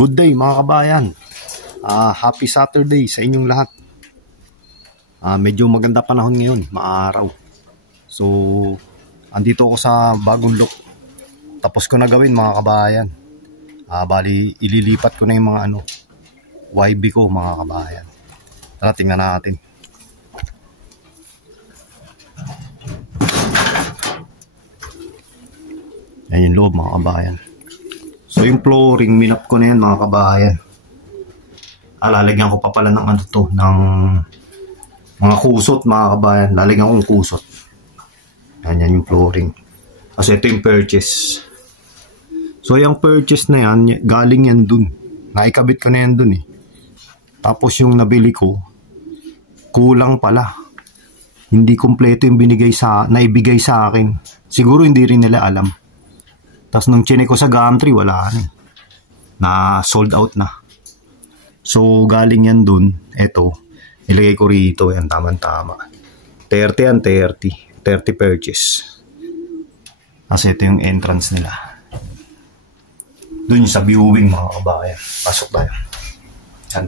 Good day mga kabayan. Happy Saturday sa inyong lahat. Medyo maganda panahon ngayon, maaraw. So, andito ako sa bagong look. Tapos ko na gawin mga kabayan. Bali, ililipat ko na yung mga YB ko mga kabayan. Tara, tingnan natin. Yan yung loob mga kabayan. So yung flooring, minap ko na yan mga kabayan. Lalagyan ko pa pala ng ng mga kusot mga kabayan. Lalagyan ko ng kusot. Yan yung flooring. Kasi ito yung purchase. So yung purchase na yan, galing yan dun. Naikabit ko na yan dun eh. Tapos yung nabili ko, kulang pala. Hindi kompleto yung naibigay sa akin. Siguro hindi rin nila alam. Tapos nung chinek ko sa Gumtree, wala na sold out na. So galing yan dun. Eto, ilagay ko rito. Yan, tama-tama. 30 yan, 30 purchase. Kasi ito yung entrance nila. Dun sa viewing mga kabayan. Pasok tayo. Yan.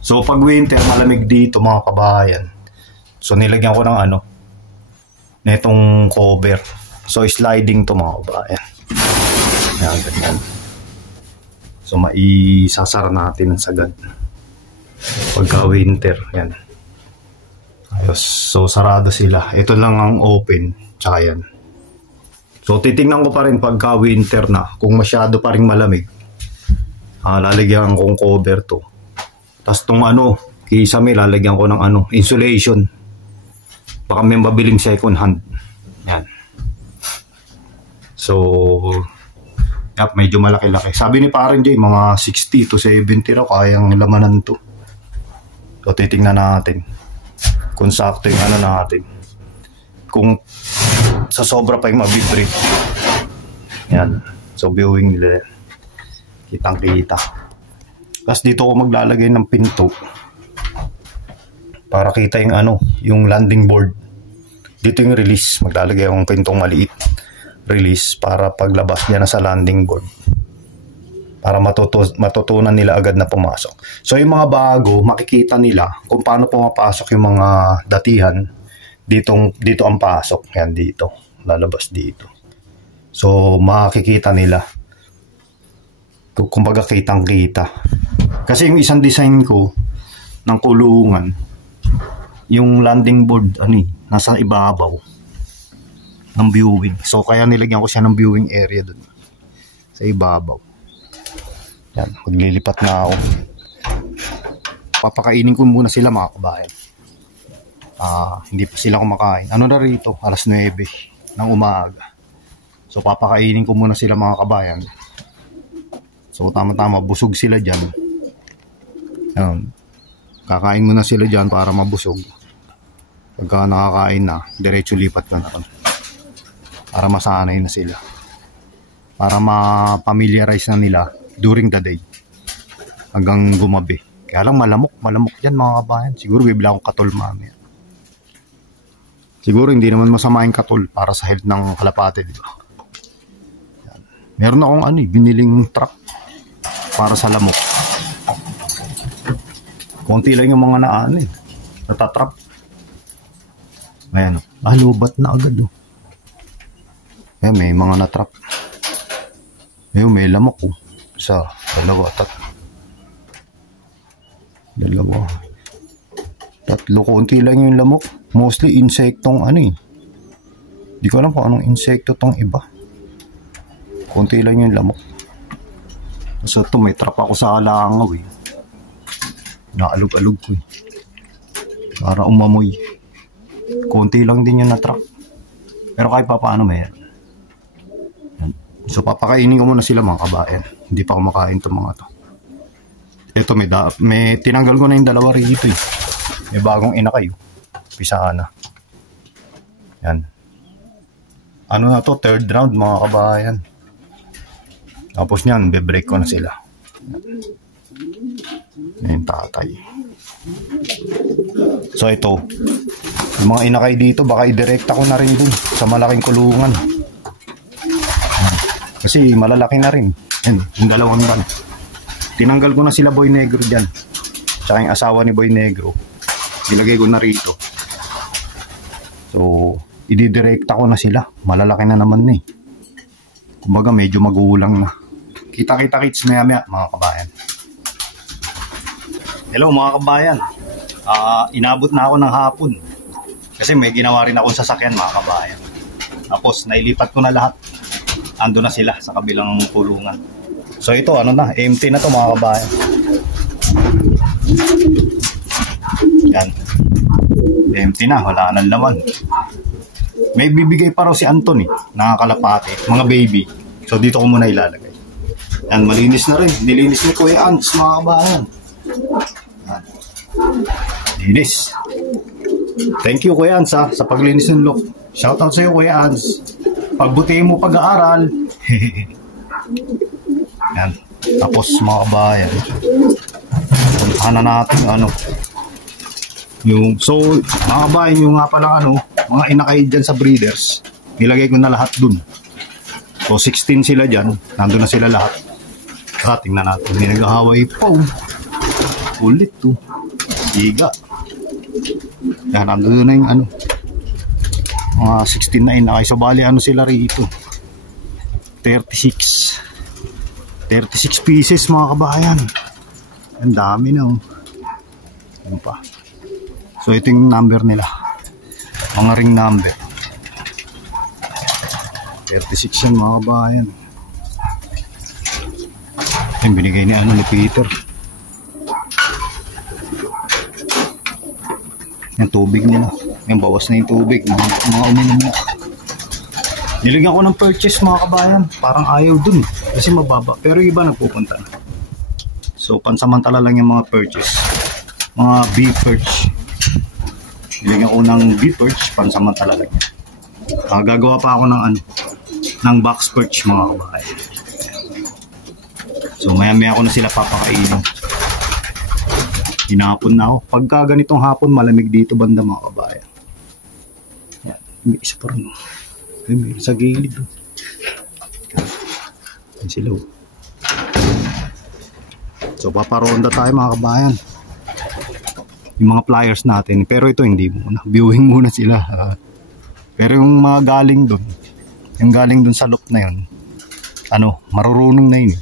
So pag winter, malamig dito mga kabayan. So nilagyan ko ng netong cover. So sliding to mga kabayan. Yan, ganyan. So maisasara natin ang sagad pagka winter. Yan. Ayos. So sarado sila. Ito lang ang open. Tsaka yan. So titingnan ko pa rin pagka winter na. Kung masyado pa rin malamig, lalagyan kong cover to. Tapos itong kisame, lalagyan ko ng insulation. Baka may mabiling second hand. Yan. So medyo malaki-laki. Sabi ni Parang Jay, mga 60 to 70 raw kayang lamanan to. So titingnan natin kung sakto yung natin. Kung sa sobra pa yung mabibreak. Yan. So viewing nila. Kitang-kita. Tapos dito ako maglalagay ng pinto para kita yung yung landing board. Dito yung release. Maglalagay akong pintong maliit. Release para paglabas niya na sa landing board. Para matutunan nila agad na pumasok. So yung mga bago, makikita nila kung paano pumapasok yung mga datihan. Dito ang pasok. Yan dito. Lalabas dito. So makikita nila. Kumbaga kitang-kita. Kasi yung isang design ko ng kulungan, yung landing board nasa ibabaw ng viewing. So kaya nilagyan ko siya ng viewing area dun sa ibabaw. Yan, maglilipat na ako. Papakainin ko muna sila mga kabayan. Hindi pa sila kumakain. Na rito? Alas 9 ng umaga. So papakainin ko muna sila mga kabayan. So tama-tama, busog sila dyan. Yan. Kakain muna sila dyan para mabusog. Pagka nakakain na, diretso lipat ka na. Para masanay na sila. Para ma-familiarize na nila during the day. Hanggang gumabi. Kaya lang malamok yan mga kabayan. Siguro bibila akong katol mamaya. Siguro hindi naman masama yung katol para sa health ng kalapate, di ba? Yan. Meron akong biniling trap para sa lamok. Konti lang yung mga natatrap. Ayan, lubat na agad Ayan, may mga natrap. Ayun, may lamok Isa, dalawa, tatlo, konti lang yung lamok. Mostly insektong Di ko alam kung anong insekto tong iba. Konti lang yung lamok. So ito, may trap ako sa alangaw Naalog-alog ko para umamoy. Konti lang din yung natrap. Pero kahit pa paano may. So papakainin ko muna sila mga kabayan. Hindi pa kumakain itong mga to. Ito may tinanggal ko na yung dalawa rito May bagong inakay. Pisahan na. Yan. Na to? Third round mga kabayan. Tapos niyan, be-break ko na sila. Yan tatay. So ito, yung mga inakay dito, baka i-direkta ko na rin dun sa malaking kulungan. Kasi malalaki na rin. Yan, yung dalawang ban. tinanggal ko na sila Boy Negro dyan. Tsaka yung asawa ni Boy Negro. Nilagay ko na rito. So, ididirekta ko na sila. Malalaki na naman na eh. Kumbaga medyo magulang na. Kita-kita kits maya-maya mga kabayan. Hello mga kabayan. Inabot na ako ng hapon. Kasi may ginawa rin akong sasakyan mga kabayan. Tapos nailipat ko na lahat. Ando na sila sa kabilang kulungan. So ito ano na, empty na to mga kabayan. Yan. Empty na, wala nang laman. May bibigay pa raw si Anton eh, nakakalapate, mga baby. So dito ko muna ilalagay. Yan, malinis na rin. Nilinis ni Kuya Ants mga kabayan. Yan. Linis. Thank you Kuya Ants sa paglinis ng look. Shoutout sa iyo Kuya Ants. Pagbutihin mo pag-aaral. Yan. Tapos mga kabayan. Puntahan na natin ano. Yung, so mga kabayan, yung nga pala ano, mga inakay dyan sa breeders. Nilagay ko na lahat dun. So 16 sila dyan. Nandun na sila lahat. Tara, tingnan natin. May nag-Hawaii po. Ulit to. Giga. Yan, nandun na yung ano. Mga 16 na inakay. So bali ano sila rito. 36 pieces mga kabayan. Ang dami na oh. Ano pa. So ito yung number nila. Mga ring number. 36 yan mga kabayan. Yung binigay ni ano ni Peter. Yung tubig nila. Yung bawas na yung tubig. Mga uminom na. Niligyan ko ng purchase mga kabayan. Parang ayaw dun. Kasi mababa. Pero iba nagpupunta na. So pansamantala lang yung mga purchase. Mga bee perch. Niligyan ko ng bee perch. Pansamantala lang. Gagawa pa ako ng ano. Ng box perch mga kabayan. So maya-maya ko na sila papakainin. Hinapon na ako. Pagka ganitong hapon, malamig dito banda mga kabayan. Yan. May isa pa rin. May sa gilid. Yan sila. So paparonda tayo mga kabayan. Yung mga pliers natin. Pero ito hindi muna. Viewing muna sila. Pero yung mga galing doon. Yung galing doon sa loop na yun. Ano, marurunong na yun.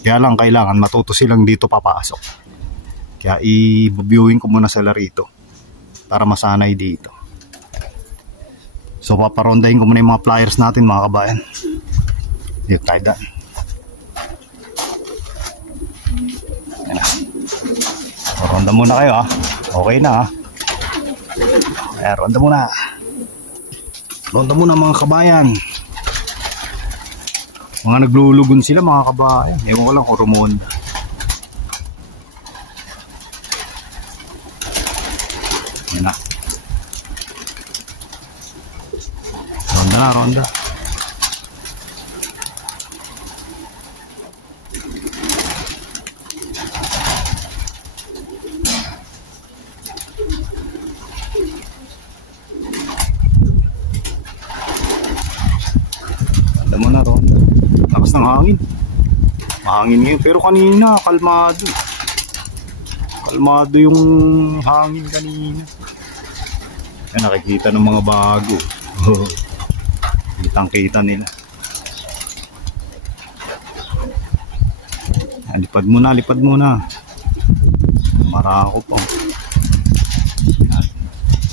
Kaya lang kailangan matuto silang dito papasok. Kaya i-viewing ko muna sila rito para masanay dito. So paparondahin ko muna yung mga pliers natin mga kabayan. Dito tayo daan. Yan na. Ronda muna kayo ha. Okay na ha. Ayan, ronda muna. Ronda muna mga kabayan. Mga naglulugon sila mga kabayan. Ewan ko lang kung rumonda. Yan na. Ronda na, ronda. Ronda mo na, ronda. Lakas ng hangin. Mahangin ngayon. Pero kanina, kalmado. Kalmado yung hangin kanina. Yan, nakikita ng mga bago. Kitang-kita nila. Yan, lipad muna, lipad muna. Marako pa. Yan.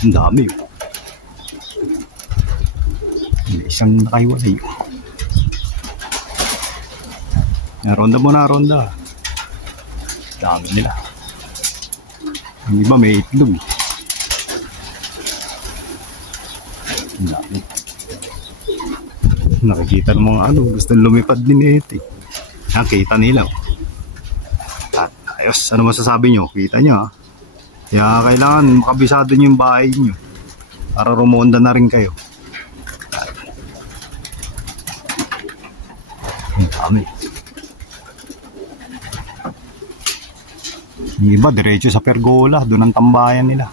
Ang dami. May isang nakaiwalay. Yan, ronda muna, ronda. Dami nila. Ang iba may itlog. Ang dami. Nakikita ng mga ano, gusto lumipad din ito. Nakita nila. At ayos, ano masasabi nyo? Kita nyo ha. Kaya kailangan makabisado nyo yung bahay nyo para rumonda na rin kayo. Ang dami. Yung iba diretso sa pergola, doon ang tambayan nila.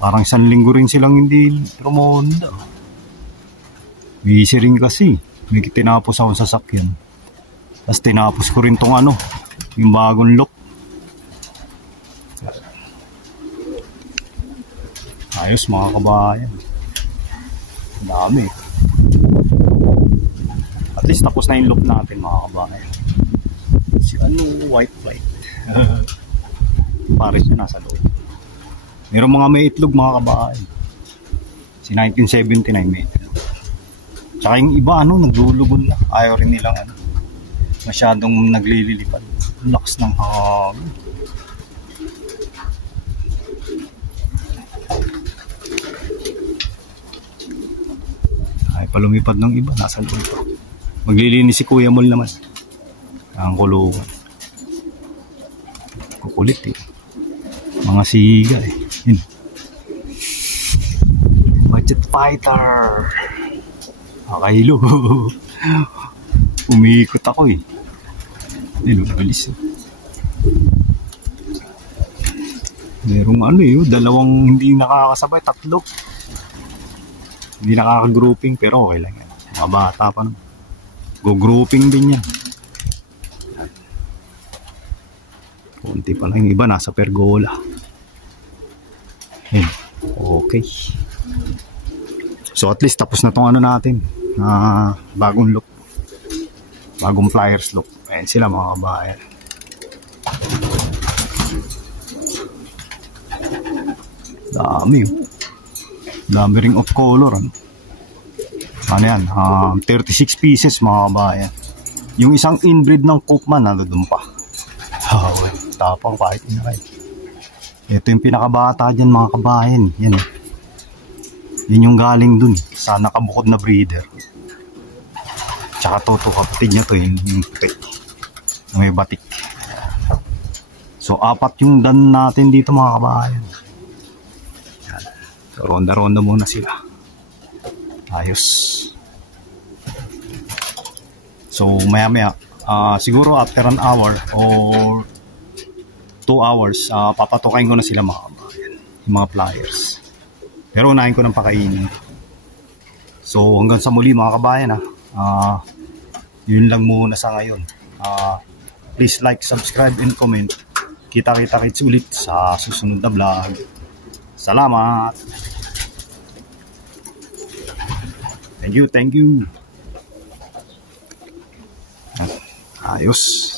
Parang isang linggo rin silang hindi rumonda. Busy rin kasi. May tinapos akong sasakyan. Tapos tinapos ko rin tong ano, yung bagong lock. Ayos mga kabayan. Dami. At least tapos na yung lock natin mga kabayan. Si ano, white flight. Pares yun nasa loob. Meron mga may itlog mga kabayan. Si 1979 may itlog. Tsaka yung iba ano, naglulubon na. Ayaw rin nilang ano, masyadong naglililipad. Lakas ng hangin. Ay palumipad ng iba, nasa loob pa. Maglilinis si Kuya Mol naman. Ang kulungan. Kukulit eh. Mga siga eh. Yun. Budget fighter. Akaylo. Umiikot ako eh. Bilis eh. Merong ano eh, dalawang hindi nakakasabay, tatlo. Hindi nakaka-grouping pero okay lang yan. Mga bata pa naman. Go-grouping din yan. Kunti pa lang yung iba, nasa pergola. Ayan. Okay. So at least tapos na tong ano natin. Bagong look. Bagong flyers look. Ayan sila mga kabayan. Dami oh. Dami ring off color. Ano yan? 36 pieces mga kabayan. Yung isang inbreed ng Koopman nandun pa. Tapang kahit inakay. Ito yung pinakabata dyan mga kabayan. Yan eh. Yun yung galing dun sa nakabukod na breeder. Tsaka to kapatid nyo to yung puti. May batik. So 4 yung dan natin dito mga kabayan. So ronda-ronda muna sila. Ayos. So maya siguro after an hour or 2 hours papatukain ko na sila mga kabayan. Yung mga flyers. Pero unahin ko ng pakainin. So hanggang sa muli mga kabayan yun lang muna sa ngayon. Please like, subscribe, and comment. Kita-kits ulit sa susunod na vlog. Salamat! Thank you. Ayos.